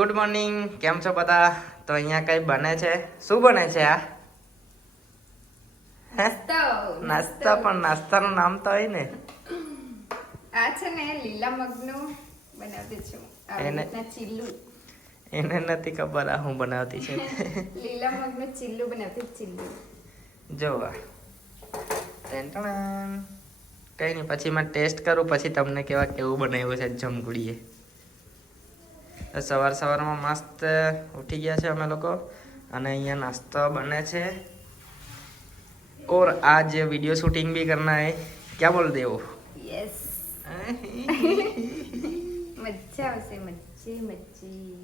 Good morning, કેમ છો બધા? તો અહીંયા કઈ બને છે, શું બને છે આ? નાસ્તા, પણ નાસ્તાનું નામ તો હોય ને. આ છે ને લીલા મગનું બનાવતી છું. એને ચીલ્લું એને નથી ખબર આ હું બનાવતી છે. લીલા મગનું ચીલ્લું બનાવતી ચીલ્લું. જો કઈ નહીં, પછી મેં ટેસ્ટ કરું, પછી તમને કેવું બનાવ્યું છે જમગુડીએ. સવારમાં મસ્ત ઉઠી ગયા છે અમે લોકો, અને અહીંયા નાસ્તો બને છે. और आज वीडियो शूटिंग भी करना है, क्या बोल दे वो? यस. मज्जा આવશે, મચ્છી.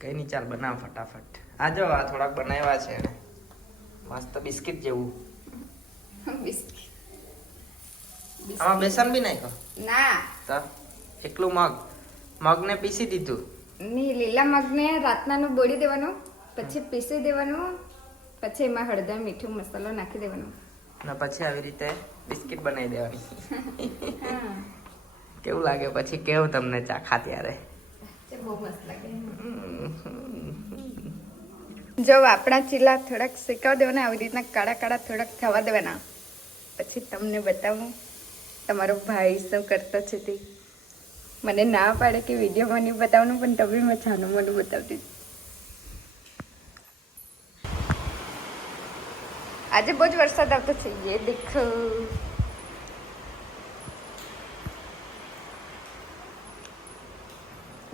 કઈ નહીં, ચાલ બનાવ ફટાફટ. આ જો આ થોડાક બનાવ્યા છે એને, મસ્ત બિસ્કિટ જેવું. બિસ્કિટ આમાં બેસન બી નાખ્યો ના, તો એકલું મગને પીસી દીધું. ની લીલા મગને રાતનાનું બોળી દેવાનું, પછી પીસી દેવાનું, પછી એમાં હળદર મીઠું મસાલો નાખી દેવાનો, અને પછી આવી રીતે બિસ્કિટ બનાવી દેવાની. હા, કેવું લાગે પછી કેવું તમને ચાખા ત્યારે? બહુ મસ્ત લાગે. જો આપણા ચીલા થોડાક શેકાવા દેવાના, આવી રીતના કાળા કાળા થોડાક થવા દેવાના, પછી તમને બતાવું તમારો ભાઈ શું કરતો છે તે. મને ના પાડે કે વિડીયોમાં નહીં બતાવવાનું, પણ તબી મેં છાનું મોનું બતાવતી. આજે બહુ જ વરસાદ આવતો છે. ये देखो,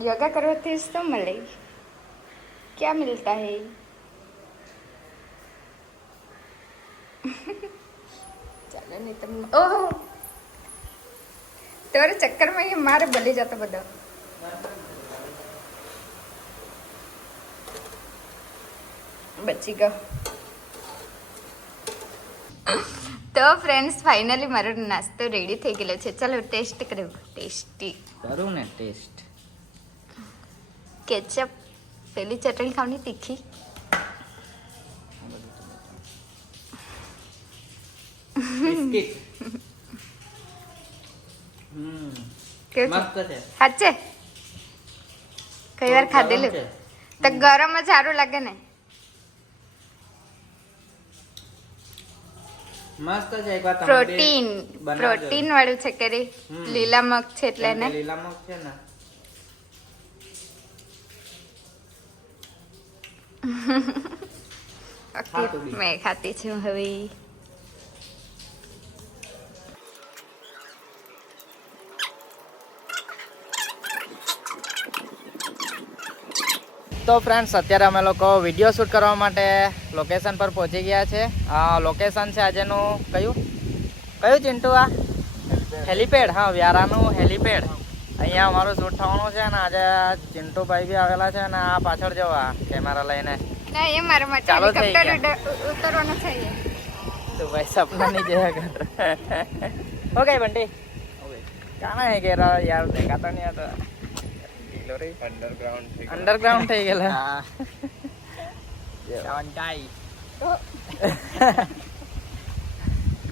યોગા કરવાથી શું મળે? क्या मिलता है? ચાલો નહીં તમને. ઓહો, તમારા ચક્કરમાં એ મારે ભલી જતો બધો. બચી ગયો. તો ફ્રેન્ડ્સ, ફાઇનલી મારો નાસ્તો રેડી થઈ ગયેલો છે. ચાલો ટેસ્ટ કર્યો. ટેસ્ટી કરું ને ટેસ્ટ. કેચઅપ, પેલી ચટણી ખાવાની તીખી. બિસ્કિટ કેવું મસ્ત છે. સાચે કઈ વાર ખાધેલું તો ગરમ જ સારું લાગે ને. મસ્ત છે. એકવાર તમે પ્રોટીન બનાવજો. પ્રોટીન વાળું છે કે રે, લીલા મગ છે એટલે ને. લીલા મગ છે ને. ખાતું બી. મેં ખાતી છું હવે. તો ફ્રેન્ડ્સ, અત્યારે અમે લોકો વિડીયો શૂટ કરવા માટે લોકેશન પર પહોંચી ગયા છે. આ લોકેશન છે આજેનું કયું ચિંટુ? આ હેલીપેડ. હા, વ્યારાનું હેલીપેડ. અહીંયા અમારું શૂટ થવાનું છે ને આજે ચિંટુભાઈ બી આવેલા છે, અને આ પાછળ જો આ કેમેરા લઈને. ના, એ મારા માટે ચાલો થઈ હેલિકોપ્ટર ઉતરવાનું છે. तो भाई सपना नहीं जगह कर हो गई बंटी कहाँ है कह रहा यार, देखा तो नहीं आता. अंडरग्राउंड થઈ ગયેલા.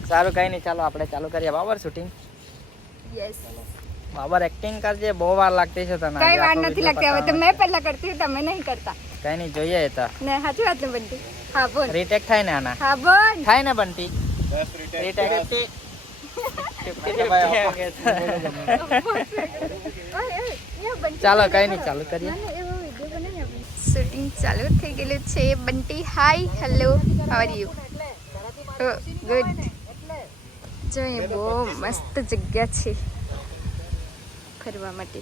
સારું, કઈ નહીં, ચાલો આપણે ચાલુ કરીએ. Babar shooting. Yes, Babar acting કરજે, બહુ વાર લાગતી છે તને. કઈ વાર નથી લાગતી. હવે તો મેં પહેલા કરતી, તમે નહીં કરતા કઈ નહીં, જોઈએ એ તો. ને. સાચી વાત ને બંટી? હા બોલ. રીટેક થાય ને આના? હા બોલ. થાય ને બંટી? રીટેક ચાલો, કઈ નહીં, ચાલુ કરીએ. શૂટિંગ ચાલુ થઈ ગયેલું છે. Bunty hi, hello, how are you? Good. જોઈએ, બહુ મસ્ત જગ્યા છે ફરવા માટે.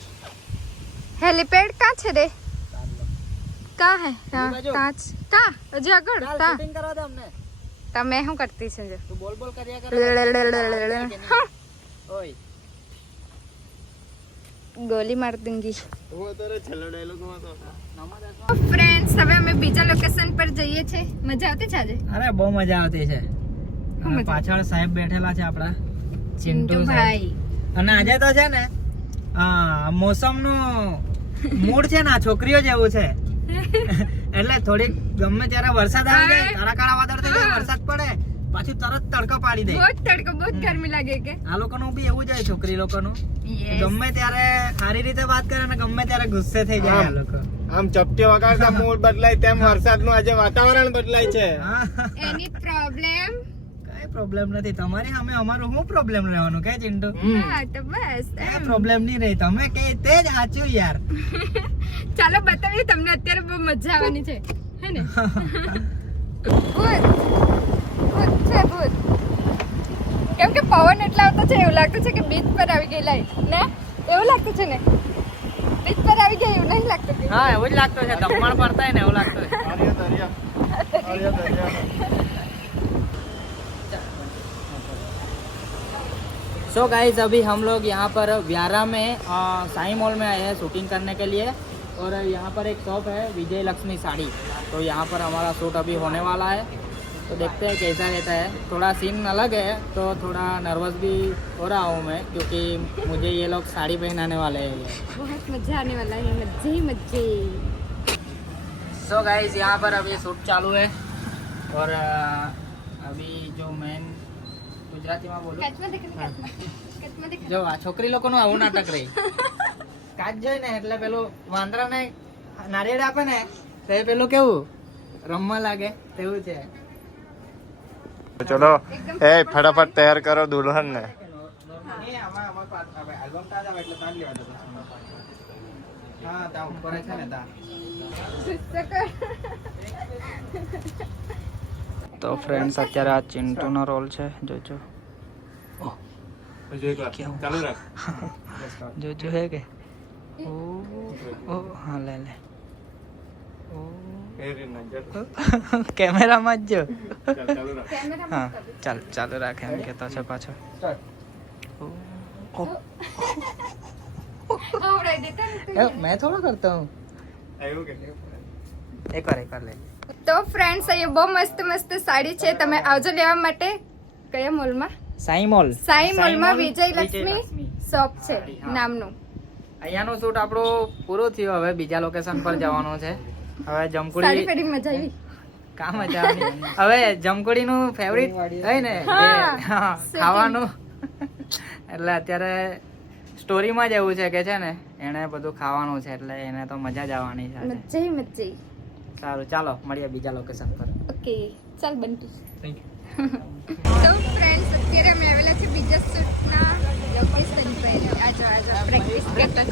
હેલીપેડ કાં છે રે? કાં હે? હા, કાં છે. કાં? હજી આગળ? કાં? તમે શું કરતી છે? જો બોલ કર્યા કર. ઓય ગોલી માર દૂંગી. ફ્રેન્ડ્સ, હવે અમે બીજા લોકેશન પર જઈએ છે. મજા આવતી છે આજે? અરે બહુ મજા આવતી છે. અને પાછળ સાહેબ બેઠેલા છે આપડા ચિંટુ ભાઈ. અને આજે તો છે ને મોસમનું મૂડ છે ને આ છોકરીઓ જેવું છે. એટલે થોડીક ગમે ત્યારે વરસાદ આવી જાય, કાળા કાળા વાદળ થઈ જાય, વરસાદ પડે, પાછું તરત તડકા પાડી દે. બહુ તડકો, બહુ ગરમી લાગે કે આ લોકોનું બી એવું જ હોય, છોકરી લોકોનું. Yes. ગમે ત્યારે સારી રીતે વાત કરે ને ગમે ત્યારે ગુસ્સે થઈ જાય આ લોકો. આમ ચપટી વગાડતા મૂડ બદલાય તેમ વરસાદનું આજે વાતાવરણ બદલાય છે. હા. એની પ્રોબ્લેમ કઈ પ્રોબ્લેમ નથી તમારી સામે, અમારું શું પ્રોબ્લેમ રહેવાનું કે ચિંટુ? હા તો બસ કઈ પ્રોબ્લેમ નહીં રહી, તમે કે તે જ સાચું યાર. ચાલો બતાવીએ તમને, અત્યારે બહુ મજા આવવાની છે હે ને? ભૂત ભૂત છે ભૂત. કેમ કે પવન એટલા આવતો છે, એવું લાગતું છે કે બીચ પર આવી ગયેલા ને, એવું લાગતું છે ને, બીચ પર આવી ગયા એવું નહીં લાગતું કે? હા એવું જ લાગતું છે, દમણ પડતા હોય ને એવું લાગતું છે. सो गाइस अभी हम लोग यहाँ पर व्यारा में साई मॉल में आए हैं शूटिंग करने के लिए, और यहाँ पर एक शॉप है विजय लक्ष्मी साड़ी, तो यहाँ पर हमारा शूट अभी होने वाला है, तो देखते हैं कैसा रहता है. थोड़ा सीन अलग है तो थोड़ा नर्वस भी हो रहा हूँ मैं, क्योंकि मुझे ये लोग साड़ी पहनाने वाले हैं. बहुत मजा आने वाला है, मजे ही मजे. सो गाइस यहाँ पर अभी शूट चालू है, और अभी जो मेन ગુજરાતીમાં બોલું, જો આ છોકરી લોકોનું આવું નાટક રહી. કાચ જોઈ ને એટલે પેલું વાંદરાને નારિયેળ આપે ને તો એ પેલું કેવું રમવા લાગે તેવું છે. ચલો એ ફટાફટ તૈયાર કરો દુલ્હન ને. તો ફ્રેન્ડ્સ અત્યારે આ ચિંટુનો રોલ છે, જોજો ચાલુ રાખ. જોજો હે કે ઓ હા લે લે કેમેરામાં જ જો. હા ચાલ ચાલુ રાખે એમ કહેતો છે પાછો. मैं थोड़ा करता हूँ, एक बार ले. તો ફ્રેન્ડ્સ અહીંયા બહુ મસ્ત મસ્ત સાડી છે, તમે આવજો લેવા માટે. કયા મોલમાં? साई मॉल. સાઈ મોલમાં વિજય લક્ષ્મી શોપ છે નામનું. અહીંયાનું શૂટ આપણું પૂરું થયું, હવે બીજા લોકેશન પર જવાનું છે. હવે સાડી જમકુડી પહેરી મજા આવી. કામ મજા આવવાની. હવે જમકુડીનું ફેવરિટ હોય ને હા, એ, હા, ખાવાનું. એટલે અત્યારે સ્ટોરીમાં જ એવું છે કે છે ને એને બધું ખાવાનું છે, એટલે એને તો મજા જ આવવાની છે. મજા ही મજા. સારું ચાલો મળીએ બીજા લોકેશન પર. ઓકે ચાલ બંટી. તો ફ્રેન્ડ્સ અત્યારે અમે આવેલા છે બીજા શૂટના લોકેશન પર. આજો આજો પ્રેક્ટિસ કરતા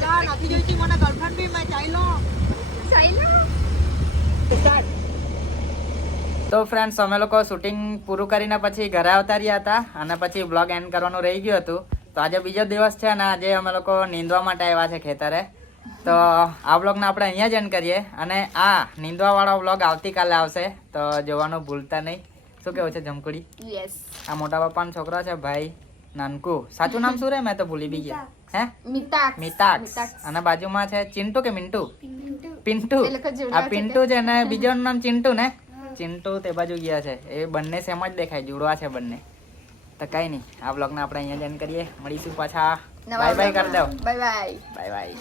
તો ફ્રેન્ડ્સ અમે લોકો શૂટિંગ પૂરું કરીને પછી ઘરે આવતા રહ્યા હતા, અને પછી બ્લોગ એન્ડ કરવાનું રહી ગયું હતું. તો આજે બીજો દિવસ છે અને આજે અમે લોકો નીંદવા માટે આવ્યા છે ખેતરે. તો આ બ્લોગને આપણે અહીંયા જ એન્ડ કરીએ, અને આ નીંદવાવાળો બ્લોગ આવતીકાલે આવશે, તો જોવાનું ભૂલતા નહીં. શું કેવું છે જમકુડી? યસ. આ મોટા પપ્પાનો છોકરો છે ભાઈ નાનકુ. સાચું નામ શું રે? મેં તો ભૂલી બી ગયા. હે મિતાક્ષ. મિતાક્ષ. અને બાજુમાં છે ચિંટુ કે મિન્ટુ? પિન્ટુ. એ લોકો જોડવા આ છે પિન્ટુ છે ને બીજાનું નામ ચિંટુ ને. ચિંટુ તે બાજુ ગયા છે, એ બંને સેમ જ દેખાય, જોડવા છે બંને. તો કઈ નહીં, આ બ્લોગને આપણે અહીંયા જ એન્ડ કરીએ. મળીશું પાછા. બાય બાય કરી દો. Bye bye. Bye bye.